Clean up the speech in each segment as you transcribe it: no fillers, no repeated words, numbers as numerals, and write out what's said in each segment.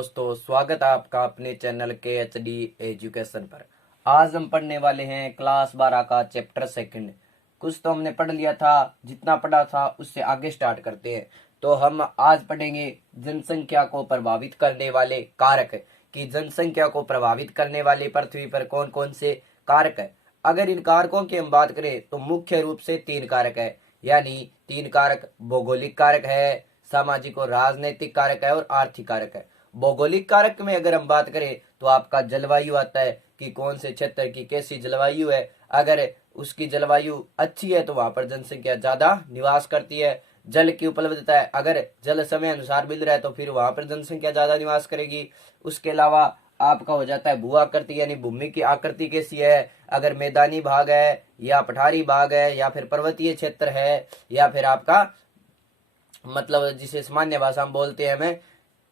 दोस्तों, स्वागत है आपका अपने चैनल के HD एजुकेशन पर। आज हम पढ़ने वाले हैं क्लास 12 का चैप्टर सेकंड। कुछ तो हमने पढ़ लिया था, जितना पढ़ा था उससे आगे स्टार्ट करते हैं। तो हम आज पढ़ेंगे जनसंख्या को प्रभावित करने वाले कारक, कि जनसंख्या को प्रभावित करने वाले पृथ्वी पर कौन कौन से कारक है। अगर इन कारकों की हम बात करें तो मुख्य रूप से 3 कारक है, यानी 3 कारक भौगोलिक कारक है, सामाजिक और राजनीतिक कारक है और आर्थिक कारक है। भौगोलिक कारक में अगर हम बात करें तो आपका जलवायु आता है कि कौन से क्षेत्र की कैसी जलवायु है। अगर उसकी जलवायु अच्छी है तो वहां पर जनसंख्या ज्यादा निवास करती है। जल की उपलब्धता है, अगर जल समय अनुसार मिल रहा है तो फिर वहां पर जनसंख्या ज्यादा निवास करेगी। उसके अलावा आपका हो जाता है भू आकृति, यानी भूमि की आकृति कैसी है। अगर मैदानी भाग है या पठारी भाग है या फिर पर्वतीय क्षेत्र है या फिर आपका मतलब जिसे सामान्य भाषा में बोलते हैं हमें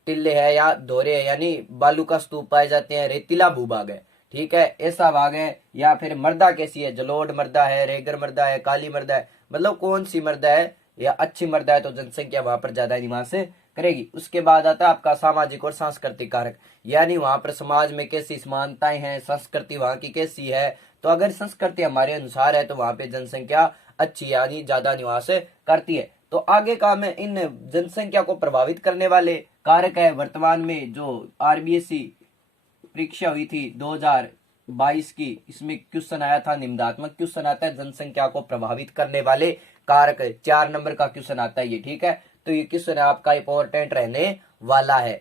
टिल्ले है या धोरे है, यानी बालू का स्तूप पाए जाते हैं, रेतीला भूभाग है, ठीक है, ऐसा भाग है। या फिर मृदा कैसी है, जलोढ़ मृदा है, रेगर मृदा है, काली मृदा है, मतलब कौन सी मृदा है या अच्छी मृदा है तो जनसंख्या वहां पर ज्यादा निवास करेगी। उसके बाद आता है आपका सामाजिक और सांस्कृतिक कारक, यानी वहां पर समाज में कैसी समानताएं हैं, संस्कृति वहां की कैसी है। तो अगर संस्कृति हमारे अनुसार है तो वहां पे जनसंख्या अच्छी यानी ज्यादा निवास करती है। तो आगे का में इन जनसंख्या को प्रभावित करने वाले कारक है। वर्तमान में जो RBSC परीक्षा हुई थी 2022 की, इसमें क्वेश्चन आया था, निम्नात्मक क्वेश्चन आता है जनसंख्या को प्रभावित करने वाले कारक, 4 नंबर का क्वेश्चन आता है ये, ठीक है। तो ये क्वेश्चन आपका इंपॉर्टेंट रहने वाला है।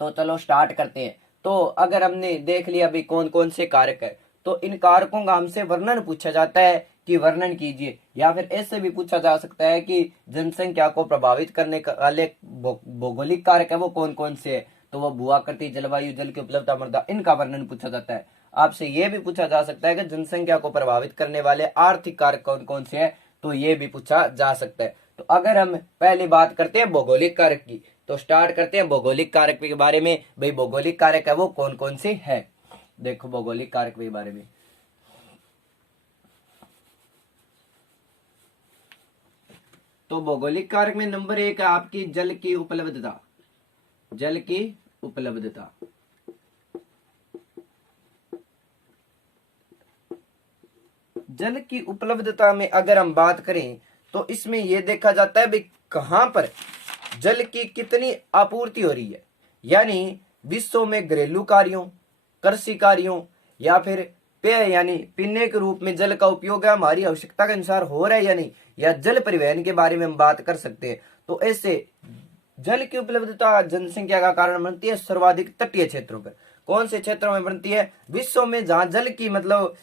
तो चलो स्टार्ट करते हैं। तो अगर हमने देख लिया अभी कौन कौन से कारक है, तो इन कारकों का हमसे वर्णन पूछा जाता है कि वर्णन कीजिए, या फिर ऐसे भी पूछा जा सकता है कि जनसंख्या को प्रभावित करने वाले भौगोलिक कारक है वो कौन कौन से है। तो वो भू आकृति, जलवायु, जल की उपलब्धता, मृदा, इनका वर्णन पूछा जाता है। आपसे ये भी पूछा जा सकता है कि जनसंख्या को प्रभावित करने वाले आर्थिक कारक कौन कौन से है, तो ये भी पूछा जा सकता है। तो अगर हम पहले बात करते हैं भौगोलिक कारक की, तो स्टार्ट करते हैं भौगोलिक कारक के बारे में। भाई भौगोलिक कारक है वो कौन कौन से है, देखो भौगोलिक कारक के बारे में। तो भौगोलिक कारक में नंबर 1 है आपकी जल की उपलब्धता। जल की उपलब्धता, जल की उपलब्धता में अगर हम बात करें तो इसमें यह देखा जाता है भाई कहां पर जल की कितनी आपूर्ति हो रही है, यानी विश्व में घरेलू कार्यों, कृषि कार्यों या फिर पेय यानी पीने के रूप में जल का उपयोग है हमारी आवश्यकता के अनुसार हो रहा है या नहीं, या जल परिवहन के बारे में हम बात कर सकते हैं। तो ऐसे जल की उपलब्धता जनसंख्या का कारण बनती है सर्वाधिक तटीय क्षेत्रों पर। कौन से क्षेत्रों में बनती है, विश्व में जहां जल की मतलब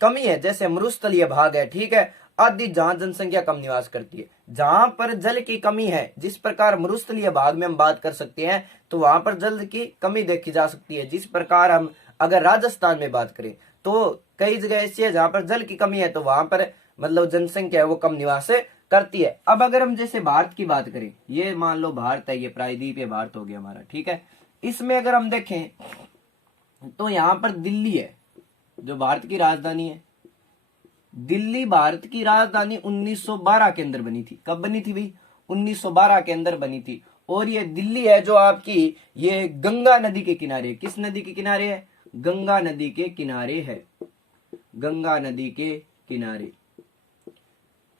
कमी है, जैसे मरुस्थलीय भाग है, ठीक है, आदि जहां जनसंख्या कम निवास करती है, जहां पर जल की कमी है, जिस प्रकार मरुस्थलीय भाग में हम बात कर सकते हैं तो वहां पर जल की कमी देखी जा सकती है। जिस प्रकार हम अगर राजस्थान में बात करें तो कई जगह ऐसी है जहां पर जल की कमी है तो वहां पर मतलब जनसंख्या है वो कम निवास करती है। अब अगर हम जैसे भारत की बात करें, ये मान लो भारत है, ये प्रायद्वीप है, भारत हो गया हमारा, ठीक है। इसमें अगर हम देखें तो यहाँ पर दिल्ली है जो भारत की राजधानी है। दिल्ली भारत की राजधानी 1912 के अंदर बनी थी। कब बनी थी भाई, 1912 के अंदर बनी थी। और ये दिल्ली है जो आपकी ये गंगा नदी के किनारे, किस नदी के किनारे है, गंगा नदी के किनारे है, गंगा नदी के किनारे।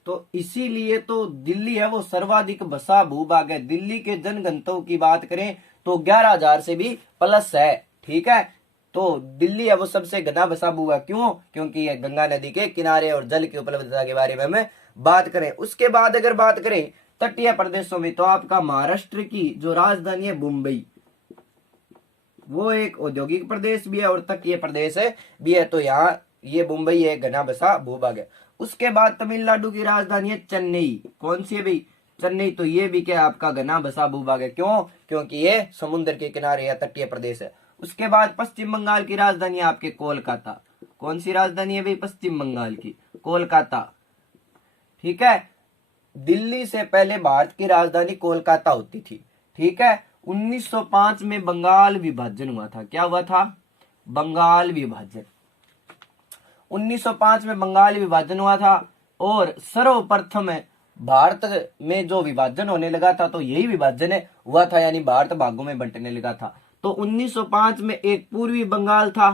तो इसीलिए तो दिल्ली है वो सर्वाधिक बसा भूभाग है। दिल्ली के जनघनत्व की बात करें तो 11,000 से भी प्लस है, ठीक है। तो दिल्ली है वो सबसे घना बसा भूभाग, क्यों, क्योंकि ये गंगा नदी के किनारे और जल की उपलब्धता के बारे में हमें बात करें। उसके बाद अगर बात करें तटीय प्रदेशों में तो आपका महाराष्ट्र की जो राजधानी है मुंबई, वो एक औद्योगिक प्रदेश भी है और तटीय प्रदेश भी है। तो यहाँ ये मुंबई है, घना बसा भूभाग है। उसके बाद तमिलनाडु की राजधानी है चेन्नई। कौन सी है भाई, चेन्नई। तो ये भी क्या आपका घना बसा भूभाग है, क्यों, क्योंकि ये समुद्र के किनारे या तटीय प्रदेश है। उसके बाद पश्चिम बंगाल की राजधानी है आपके कोलकाता। कौन सी राजधानी है भाई, पश्चिम बंगाल की कोलकाता, ठीक है। दिल्ली से पहले भारत की राजधानी कोलकाता होती थी, ठीक है। 1905 में बंगाल विभाजन हुआ था। क्या हुआ था, बंगाल विभाजन। 1905 में बंगाल विभाजन हुआ था और सर्वप्रथम भारत में जो विभाजन होने लगा था तो यही विभाजन है हुआ था, यानी भारत भागों में बंटने लगा था। तो 1905 में एक पूर्वी बंगाल था,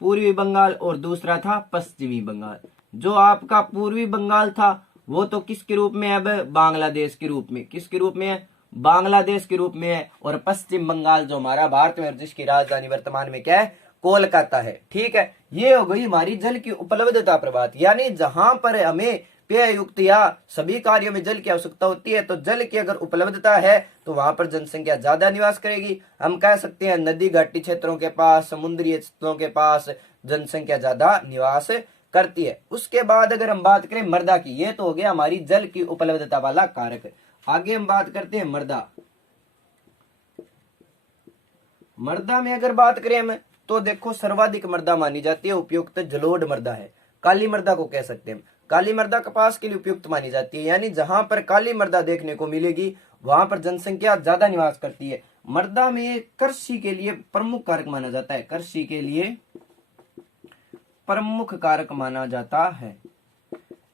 पूर्वी बंगाल, और दूसरा था पश्चिमी बंगाल। जो आपका पूर्वी बंगाल था वो तो किसके रूप में है? अब बांग्लादेश के रूप में। किसके रूप में है? बांग्लादेश के रूप में है। और पश्चिम बंगाल जो हमारा भारत में, और जिसकी राजधानी वर्तमान में क्या है? कोलकाता है। ठीक है, ये हो गई हमारी जल की उपलब्धता पर बात। यानी जहां पर हमें पेय युक्त या सभी कार्यों में जल की आवश्यकता होती है, तो जल की अगर उपलब्धता है तो वहां पर जनसंख्या ज्यादा निवास करेगी। हम कह सकते हैं नदी घाटी क्षेत्रों के पास, समुद्री क्षेत्रों के पास जनसंख्या ज्यादा निवास करती है। उसके बाद अगर हम बात करें मृदा की, ये तो हो गया हमारी जल की उपलब्धता वाला कारक। आगे हम बात करते हैं मृदा। मृदा में अगर बात करें हम, तो देखो सर्वाधिक मृदा मानी जाती है उपयुक्त जलोढ़ मृदा है। काली मृदा को कह सकते हैं। काली मृदा कपास के लिए उपयुक्त मानी जाती है, यानी जहां पर काली मृदा देखने को मिलेगी वहां पर जनसंख्या ज्यादा निवास करती है। मृदा में कृषि के लिए प्रमुख कारक माना जाता है, कृषि के लिए प्रमुख कारक माना जाता है,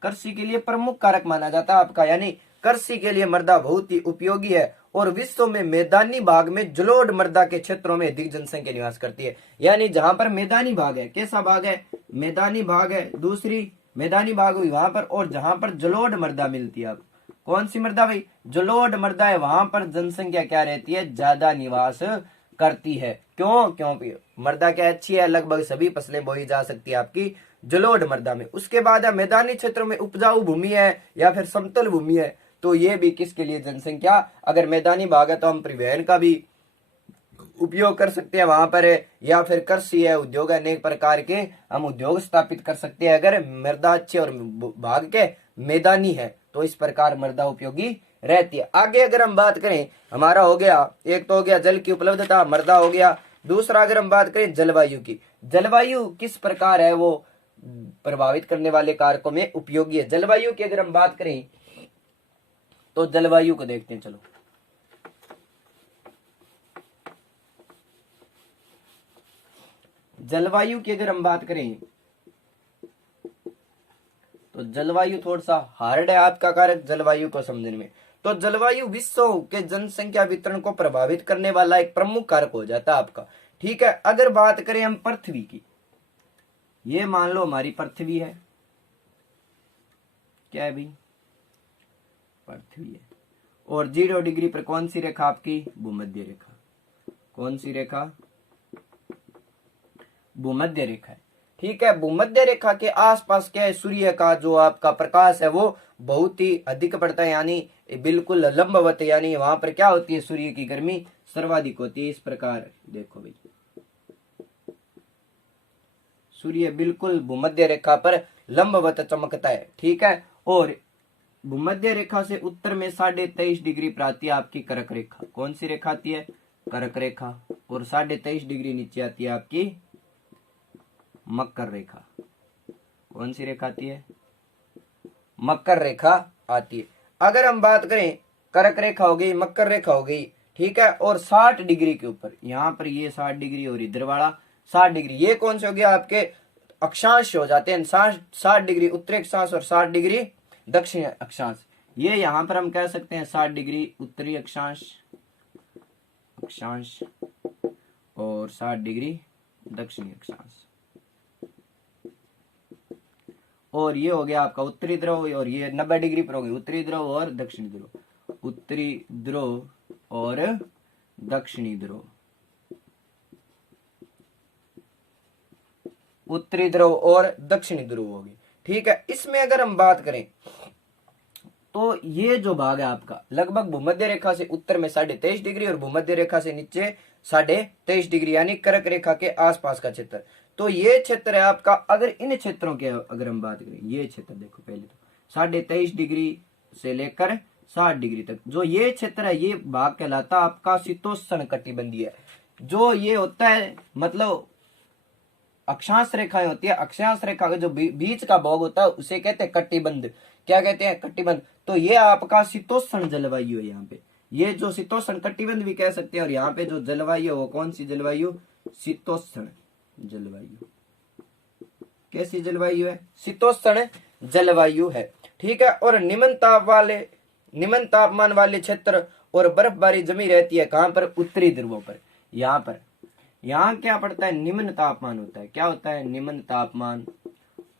कृषि के लिए प्रमुख कारक माना जाता है आपका, यानी कृषि के लिए मृदा बहुत ही उपयोगी है। और विश्व में मैदानी भाग में जलोढ़ मृदा के क्षेत्रों में अधिक जनसंख्या निवास करती है। यानी जहां पर मैदानी भाग है, कैसा भाग है? मैदानी भाग है, दूसरी मैदानी भाग हुई वहां पर, और जहां पर जलोढ़ मृदा मिलती है, अब कौन सी मृदा भाई? जलोढ़ मृदा है, वहां पर जनसंख्या क्या रहती है? ज्यादा निवास करती है। क्यों? क्योंकि मृदा क्या अच्छी है, लगभग सभी फसलें बोई जा सकती है आपकी जलोढ़ मृदा में। उसके बाद मैदानी क्षेत्रों में उपजाऊ भूमि है या फिर समतल भूमि है, तो ये भी किसके लिए जनसंख्या? अगर मैदानी भाग है तो हम परिवहन का भी उपयोग कर सकते हैं वहां पर, या फिर कृषि है, उद्योग है, अनेक प्रकार के हम उद्योग स्थापित कर सकते हैं अगर मृदा अच्छी और भाग के मैदानी है, तो इस प्रकार मृदा उपयोगी रहती है। आगे अगर हम बात करें, हमारा हो गया, एक तो हो गया जल की उपलब्धता, मृदा हो गया। दूसरा अगर हम बात करें जलवायु की, जलवायु किस प्रकार है वो प्रभावित करने वाले कारकों में उपयोगी है। जलवायु की अगर हम बात करें तो जलवायु को देखते हैं। चलो जलवायु की अगर हम बात करें तो जलवायु थोड़ा सा हार्ड है आपका कारक जलवायु को समझने में। तो जलवायु विश्व के जनसंख्या वितरण को प्रभावित करने वाला एक प्रमुख कारक हो जाता है आपका। ठीक है, अगर बात करें हम पृथ्वी की, ये मान लो हमारी पृथ्वी है, क्या है भाई? पृथ्वी है, और 0 डिग्री पर कौन सी रेखा आपकी? भूमध्य रेखा। कौन सी रेखा? भूमध्य रेखा है। ठीक है, भूमध्य रेखा के आसपास क्या है? सूर्य का जो आपका प्रकाश है वो बहुत ही अधिक पड़ता है, यानी बिल्कुल लंबवत, यानी वहां पर क्या होती है? सूर्य की गर्मी सर्वाधिक होती है। इस प्रकार देखो भाई, सूर्य बिल्कुल भूमध्य रेखा पर लंबवत चमकता है। ठीक है, और भूमध्य रेखा से उत्तर में 23.5 डिग्री पर आती है आपकी कर्क रेखा। कौन सी रेखा आती है? कर्क रेखा। और 23.5 डिग्री नीचे आती है आपकी मकर रेखा। कौन सी रेखा आती है? मकर रेखा आती है। अगर हम बात करें, कर्क रेखा हो गई, मकर रेखा हो गई, ठीक है, और 60 डिग्री के ऊपर, यहां पर ये 60 डिग्री और इधर वाला 60 डिग्री, ये कौन से हो गया? आपके अक्षांश हो जाते हैं। 60 डिग्री उत्तरी अक्षांश और 60 डिग्री दक्षिण अक्षांश। ये यहां पर हम कह सकते हैं 60 डिग्री उत्तरी अक्षांश और 60 डिग्री दक्षिणी अक्षांश। और ये हो गया आपका उत्तरी ध्रुव, और ये 90 डिग्री पर हो गई उत्तरी ध्रुव और दक्षिणी ध्रुव। उत्तरी ध्रुव और दक्षिणी ध्रुव, उत्तरी ध्रुव और दक्षिणी ध्रुव होगी। ठीक है, इसमें अगर हम बात करें तो ये जो भाग है आपका लगभग भूमध्य रेखा से उत्तर में 23.5 डिग्री और भूमध्य रेखा से नीचे 23.5 डिग्री, यानी कर्क रेखा के आसपास का क्षेत्र। तो ये क्षेत्र है आपका। अगर इन क्षेत्रों के अगर हम बात करें, ये क्षेत्र देखो, पहले तो 23.5 डिग्री से लेकर 60 डिग्री तक जो ये क्षेत्र है, ये भाग कहलाता आपका शीतोष्ण कटिबंधीय। जो ये होता है मतलब अक्षांश रेखाएं होती है, अक्षांश रेखा का जो बीच का भाग होता है उसे कहते हैं कटिबंध। क्या कहते हैं? कटिबंध। तो ये आपका शीतोष्ण जलवायु है। यहाँ पे ये जो शीतोष्ण कटिबंध भी कह सकते हैं, और यहाँ पे जो जलवायु है वो कौन सी जलवायु? शीतोष्ण जलवायु। कैसी जलवायु है? शीतोष्ण जलवायु है। ठीक है। और निम्न तापमान वाले क्षेत्र और बर्फबारी जमी रहती है कहां पर, उत्तरी ध्रुवों पर। यहाँ पर यहाँ क्या पड़ता है, निम्न तापमान होता है। क्या होता है, निम्न तापमान,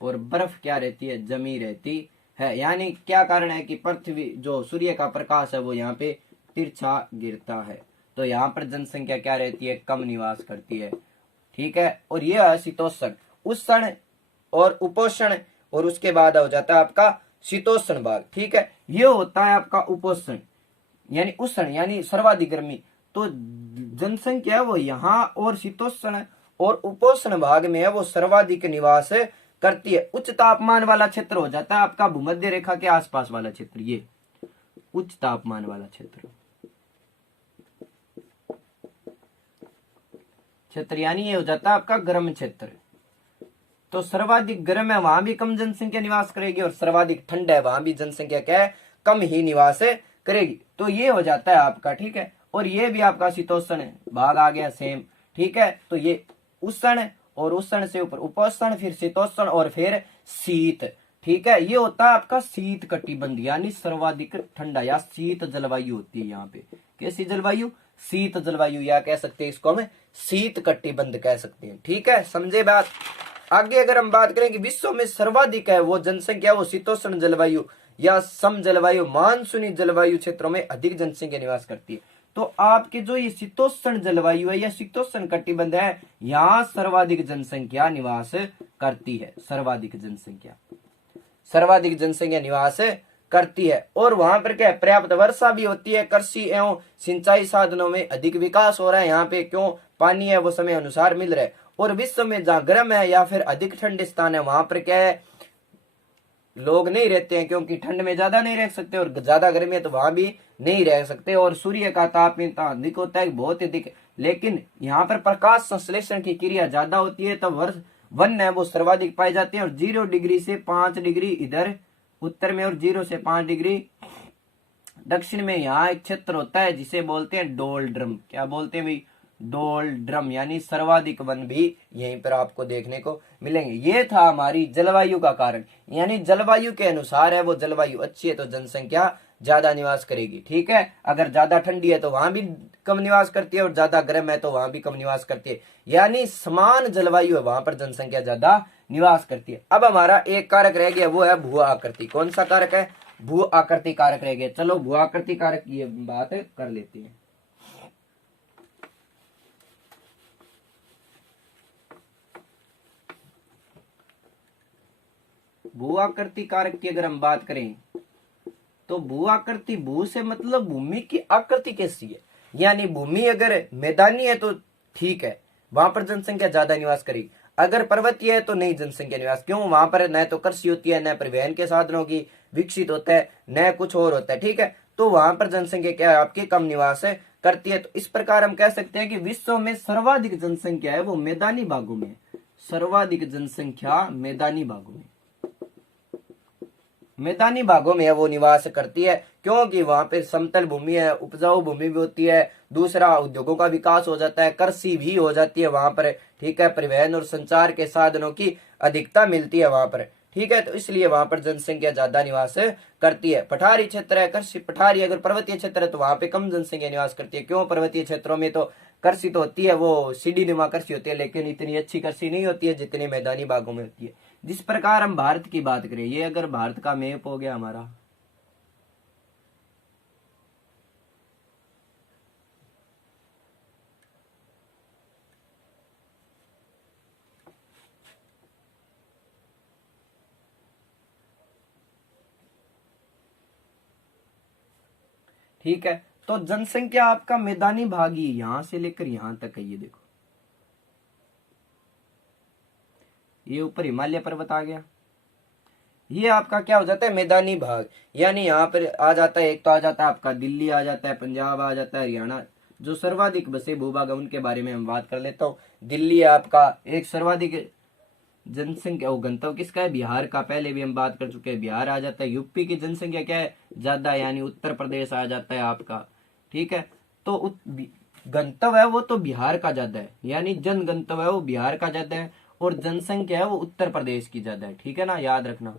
और बर्फ क्या रहती है, जमी रहती है। यानी क्या कारण है कि पृथ्वी जो सूर्य का प्रकाश है वो यहाँ पे तिरछा गिरता है, तो यहाँ पर जनसंख्या क्या रहती है, कम निवास करती है। ठीक है। और यह है शीतोष्ण, उष्ण और उपोष्ण, और उसके बाद हो जाता है आपका शीतोष्ण भाग। ठीक है। ये होता है आपका उपोष्ण यानी उष्ण यानी सर्वाधिक गर्मी। तो जनसंख्या वो यहाँ और शीतोष्ण और उपोष्ण भाग में है वो सर्वाधिक निवास करती है। उच्च तापमान वाला क्षेत्र हो जाता है आपका भूमध्य रेखा के आसपास वाला क्षेत्र, ये उच्च तापमान वाला क्षेत्र यानी ये हो जाता है आपका गर्म क्षेत्र। तो सर्वाधिक गर्म है वहां भी कम जनसंख्या निवास करेगी, और सर्वाधिक ठंड है वहां भी जनसंख्या क्या है, कम ही निवास करेगी। तो ये हो जाता है आपका, ठीक है। और ये भी आपका शीतोष्ण भाग आ गया सेम। ठीक है। तो ये उष्ण, और उष्ण से ऊपर उपोष्ण, फिर शीतोष्ण, और फिर शीत। ठीक है। ये होता है आपका शीत कटिबंध यानी सर्वाधिक ठंडा या शीत जलवायु होती है यहाँ पे। कैसी जलवायु, शीत जलवायु, या कह सकते हैं इसको हम शीत कटिबंध कह सकते हैं। ठीक है, समझे बात। आगे अगर हम बात करें कि विश्व में सर्वाधिक है वो जनसंख्या वो शीतोष्ण जलवायु या सम जलवायु मानसूनी जलवायु क्षेत्रों में अधिक जनसंख्या निवास करती है। तो आपके जो ये शीतोष्ण जलवायु है या शीतोष्ण कटिबंध है, यहाँ सर्वाधिक जनसंख्या निवास करती है। सर्वाधिक जनसंख्या निवास करती है। और वहां पर क्या है, पर्याप्त वर्षा भी होती है। कृषि एवं सिंचाई साधनों में अधिक विकास हो रहा है यहाँ पे, क्यों, पानी है वो समय अनुसार मिल रहा है। और विश्व में जहाँ गर्म है या फिर अधिक ठंडे स्थान है वहां पर क्या है, लोग नहीं रहते हैं, क्योंकि ठंड में ज्यादा नहीं रह सकते, और ज्यादा गर्मी है तो वहां भी नहीं रह सकते। और सूर्य का तापमान अधिक होता है, बहुत अधिक, लेकिन यहाँ पर प्रकाश संश्लेषण की क्रिया ज्यादा होती है, तब वर्ष वन है वो सर्वाधिक पाए जाते हैं। और 0 डिग्री से 5 डिग्री इधर उत्तर में, और 0 से 5 डिग्री दक्षिण में यहाँ एक क्षेत्र होता है जिसे बोलते हैं डोलड्रम। क्या बोलते हैं भाई, डोलड्रम, यानी सर्वाधिक वन भी यहीं पर आपको देखने को मिलेंगे। ये था हमारी जलवायु का कारण, यानी जलवायु के अनुसार है वो जलवायु अच्छी है तो जनसंख्या ज्यादा निवास करेगी। ठीक है। अगर ज्यादा ठंडी है तो वहां भी कम निवास करती है, और ज्यादा गर्म है तो वहां भी कम निवास करती है। यानी समान जलवायु है वहां पर जनसंख्या ज्यादा निवास करती है। अब हमारा एक कारक रह गया, वो है भू आकृति। कौन सा कारक है, भू आकृति कारक रह गया। चलो भू आकृति कारक की बात कर लेते हैं। भू आकृति कारक की अगर हम बात करें तो भू आकृति, भू से मतलब भूमि की आकृति कैसी है, यानी भूमि अगर मैदानी है तो ठीक है, वहां पर जनसंख्या ज्यादा निवास करेगी। अगर पर्वतीय है तो नहीं जनसंख्या निवास, क्यों, वहां पर न तो कृषि होती है, न परिवहन के साधनों की विकसित होता है, न कुछ और होता है। ठीक है। तो वहां पर जनसंख्या क्या है आपकी, कम निवास करती है। तो इस प्रकार हम कह सकते हैं कि विश्व में सर्वाधिक जनसंख्या है वो मैदानी भागों में, सर्वाधिक जनसंख्या मैदानी भागों में है वो निवास करती है, क्योंकि वहां पे समतल भूमि है, उपजाऊ भूमि भी होती है। दूसरा, उद्योगों का विकास हो जाता है, कृषि भी हो जाती है वहां पर। ठीक है। परिवहन और संचार के साधनों की अधिकता मिलती है वहां पर। ठीक है। तो इसलिए वहां पर जनसंख्या ज्यादा निवास करती है। पठारी क्षेत्र है, कृषि पठारी, अगर पर्वतीय क्षेत्र है तो वहां पे कम जनसंख्या निवास करती है। क्यों, पर्वतीय क्षेत्रों में तो कृषि तो होती है, वो सीढ़ी नुमा कृषि होती है, लेकिन इतनी अच्छी कृषि नहीं होती है जितनी मैदानी भागों में होती है। जिस प्रकार हम भारत की बात करें, ये अगर भारत का मैप हो गया हमारा, ठीक है। तो जनसंख्या आपका मैदानी भाग ही यहां से लेकर यहां तक है। ये देखो, ये ऊपर हिमालय पर्वत आ गया, ये आपका क्या हो जाता है, मैदानी भाग। यानी यहाँ पर आ जाता है, एक तो आ जाता है आपका दिल्ली, आ जाता है पंजाब, आ जाता है हरियाणा। जो सर्वाधिक बसे भूभाग है उनके बारे में हम बात कर लेता हूँ। दिल्ली आपका एक सर्वाधिक जनसंख्या, वो गंतव्य किसका है, बिहार का, पहले भी हम बात कर चुके हैं, बिहार आ जाता है। यूपी की जनसंख्या क्या है, ज्यादा, यानी उत्तर प्रदेश आ जाता है आपका। ठीक है। तो गंतव्य है वो तो बिहार का ज्यादा है, यानी जन गंतव्य है वो बिहार का ज्यादा है, और जनसंख्या है वो उत्तर प्रदेश की ज्यादा है। ठीक है ना, याद रखना।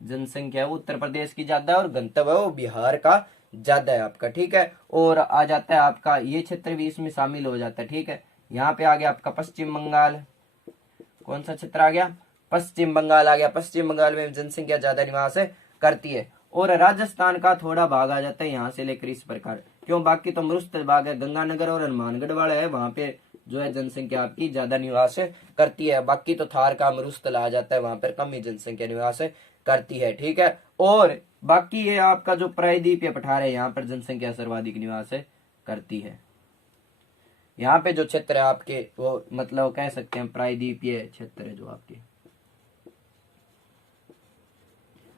जनसंख्या है वो उत्तर प्रदेश की ज्यादा है और गंतव्य है वो बिहार का ज्यादा है आपका, ठीक है। और आ जाता है आपका ये क्षेत्र भी इसमें शामिल हो जाता है, ठीक है। यहाँ पे आ गया आपका पश्चिम बंगाल, कौन सा क्षेत्र आ गया, पश्चिम बंगाल आ गया। पश्चिम बंगाल में जनसंख्या ज्यादा निवास करती है। और राजस्थान का थोड़ा भाग आ जाता है यहाँ से लेकर इस प्रकार, क्यों, बाकी तो मरुस्थल भाग है, गंगानगर और हनुमानगढ़ वाला है, वहां पे जो है जनसंख्या आपकी ज्यादा निवास करती है। बाकी तो थार का मरुस्थल आ जाता है, वहां पर कम ही जनसंख्या निवास करती है, ठीक है। और बाकी ये आपका जो प्रायद्वीपीय पठार है, यहाँ पर जनसंख्या सर्वाधिक निवास करती है। यहाँ पे जो क्षेत्र है आपके वो मतलब कह सकते हैं प्रायद्वीपीय क्षेत्र है, जो आपके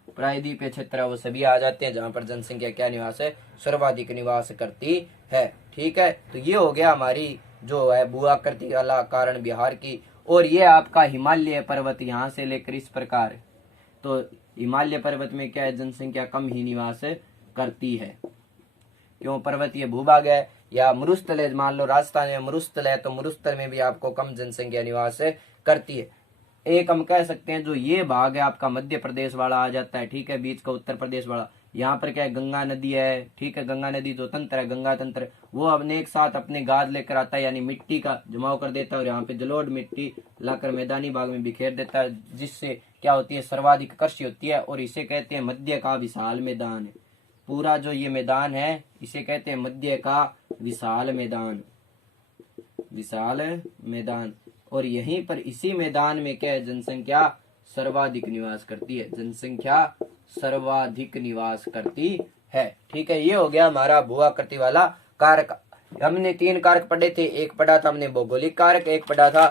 प्रायद्वीपीय क्षेत्र है वो सभी आ जाते हैं जहां पर जनसंख्या क्या निवास सर्वाधिक निवास करती है, ठीक है। तो ये हो गया हमारी जो है भू आकृति वाला कारण बिहार की। और ये आपका हिमालय पर्वत यहाँ से लेकर इस प्रकार, तो हिमालय पर्वत में क्या है, जनसंख्या कम ही निवास करती है, क्यों, पर्वतीय भूभाग है। या मरुस्थल है, मान लो राजस्थान में मरुस्थल है, तो मरुस्थल में भी आपको कम जनसंख्या निवास करती है। एक हम कह सकते हैं जो ये भाग है आपका मध्य प्रदेश वाला आ जाता है, ठीक है, बीच का उत्तर प्रदेश वाला। यहाँ पर क्या है, गंगा नदी है, ठीक है, गंगा नदी जो तंत्र है, गंगा तंत्र, वो अपने एक साथ अपने गाद लेकर आता है, यानी मिट्टी का जमाव कर देता है, और यहाँ पे जलोढ़ मिट्टी लाकर मैदानी भाग में बिखेर देता है, जिससे क्या होती है, सर्वाधिक कृषि होती है। और इसे कहते हैं मध्य का विशाल मैदान। पूरा जो ये मैदान है इसे कहते हैं मध्य का विशाल मैदान, विशाल मैदान। और यहीं पर इसी मैदान में क्या है, जनसंख्या सर्वाधिक निवास करती है, जनसंख्या सर्वाधिक निवास करती है, ठीक है। ये हो गया हमारा भू आकृति वाला कारक। हमने 3 कारक पढ़े थे, एक पढ़ा था हमने भौगोलिक कारक, एक पढ़ा था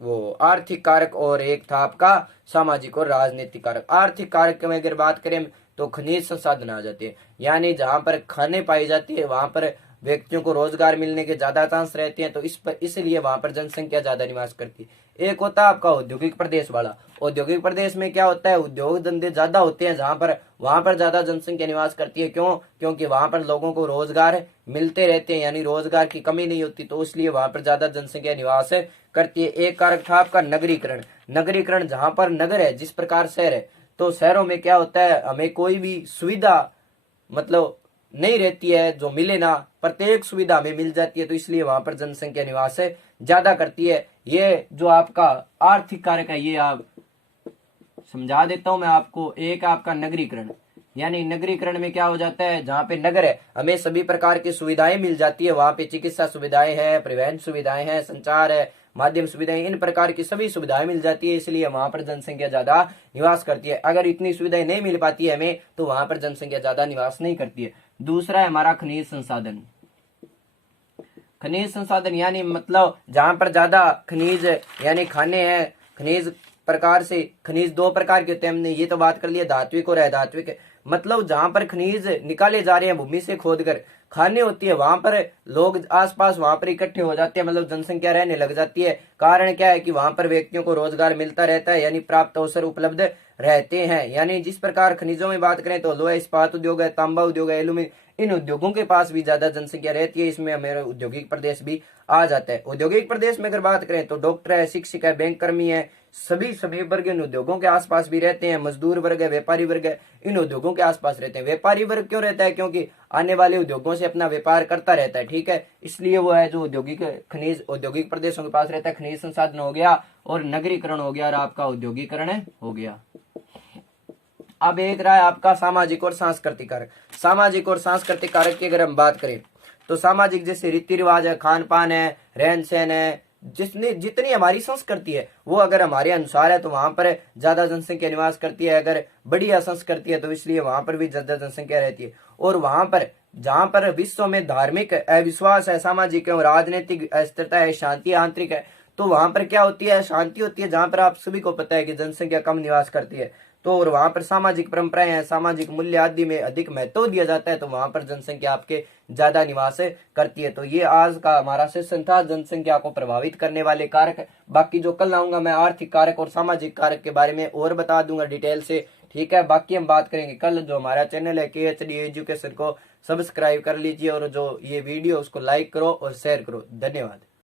वो आर्थिक कारक, और एक था आपका सामाजिक और राजनीतिक कारक। आर्थिक कारक में अगर बात करें तो खनिज संसाधन आ जाते हैं, यानी जहां पर खाने पाई जाती है वहां पर व्यक्तियों को रोजगार मिलने के ज्यादा चांस रहते हैं, तो इसलिए वहां पर जनसंख्या ज्यादा निवास करती है। एक होता है आपका औद्योगिक प्रदेश वाला। औद्योगिक प्रदेश में क्या होता है, उद्योग धंधे ज्यादा होते हैं, जहां पर वहां पर ज्यादा जनसंख्या निवास करती है, क्यों, क्योंकि वहां पर लोगों को रोजगार मिलते रहते हैं, यानी रोजगार की कमी नहीं होती, तो इसलिए वहां पर ज्यादा जनसंख्या निवास करती है। एक कारक था आपका नगरीकरण। नगरीकरण, जहां पर नगर है, जिस प्रकार शहर है, तो शहरों में क्या होता है, हमें कोई भी सुविधा मतलब नहीं रहती है जो मिले ना, प्रत्येक सुविधा हमें मिल जाती है, तो इसलिए वहां पर जनसंख्या निवास ज्यादा करती है। ये जो आपका आर्थिक कारक है ये आप समझा देता हूं मैं आपको। एक आपका नगरीकरण, यानी नगरीकरण में क्या हो जाता है, जहां पे नगर है हमें सभी प्रकार की सुविधाएं मिल जाती है, वहां पे चिकित्सा सुविधाएं हैं, परिवहन सुविधाएं हैं, संचार है, माध्यम सुविधाएं, इन प्रकार की सभी सुविधाएं मिल जाती है, इसलिए वहां पर जनसंख्या ज्यादा निवास करती है। अगर इतनी सुविधाएं नहीं मिल पाती है हमें, तो वहां पर जनसंख्या ज्यादा निवास नहीं करती है। दूसरा है हमारा खनिज संसाधन। खनिज संसाधन यानी मतलब जहां पर ज्यादा खनिज यानी खाने हैं, खनिज प्रकार से खनिज 2 प्रकार के होते हैं, हमने ये तो बात कर लिया धात्विक और अधात्विक। मतलब जहां पर खनिज निकाले जा रहे हैं भूमि से खोदकर, खाने होती है, वहां पर लोग आसपास वहां पर इकट्ठे हो जाते हैं, मतलब जनसंख्या रहने लग जाती है। कारण क्या है कि वहां पर व्यक्तियों को रोजगार मिलता रहता है, यानी प्राप्त अवसर उपलब्ध रहते हैं। यानी जिस प्रकार खनिजों में बात करें तो लोहा इस्पात उद्योग है, तांबा उद्योग है, एल्यूमिनियम, इन उद्योगों के पास भी ज्यादा जनसंख्या रहती है, इसमें हमारा औद्योगिक प्रदेश भी आ जाता है। औद्योगिक प्रदेश में अगर बात करें तो डॉक्टर है, शिक्षक है, बैंक कर्मी है, सभी वर्ग इन उद्योगों के आसपास भी रहते हैं। मजदूर वर्ग है, व्यापारी वर्ग है, इन उद्योगों के आसपास रहते हैं। व्यापारी वर्ग क्यों रहता है, क्योंकि आने वाले उद्योगों से अपना व्यापार करता रहता है, ठीक है, इसलिए वो है जो औद्योगिक खनिज औद्योगिक प्रदेशों के पास रहता है। खनिज संसाधन हो गया, और नगरीकरण हो गया, और आपका औद्योगिकरण हो गया। अब एक रहा है आपका सामाजिक और सांस्कृतिक कारक। सामाजिक और सांस्कृतिक कारक की अगर हम बात करें तो सामाजिक जैसे रीति रिवाज है, खान पान है, रहन सहन है, जितनी हमारी संस्कृति है वो अगर हमारे अनुसार है तो वहां पर ज्यादा जनसंख्या निवास करती है। अगर बढ़िया संस्कृति है तो इसलिए वहां पर भी ज्यादा जनसंख्या रहती है। और वहां पर जहां पर विश्व में धार्मिक अविश्वास है, सामाजिक है, राजनीतिक अस्थिरता है, शांति आंतरिक है, तो वहां पर क्या होती है, शांति होती है। जहां पर आप सभी को पता है कि जनसंख्या कम निवास करती है, तो और वहां पर सामाजिक परंपराएं हैं, सामाजिक मूल्य आदि में अधिक महत्व दिया जाता है, तो वहां पर जनसंख्या आपके ज्यादा निवास करती है। तो ये आज का हमारा सेशन था, जनसंख्या को प्रभावित करने वाले कारक। बाकी जो कल आऊंगा मैं आर्थिक कारक और सामाजिक कारक के बारे में और बता दूंगा डिटेल से, ठीक है। बाकी हम बात करेंगे कल। जो हमारा चैनल है KHD एजुकेशन को सब्सक्राइब कर लीजिए, और जो ये वीडियो उसको लाइक करो और शेयर करो। धन्यवाद।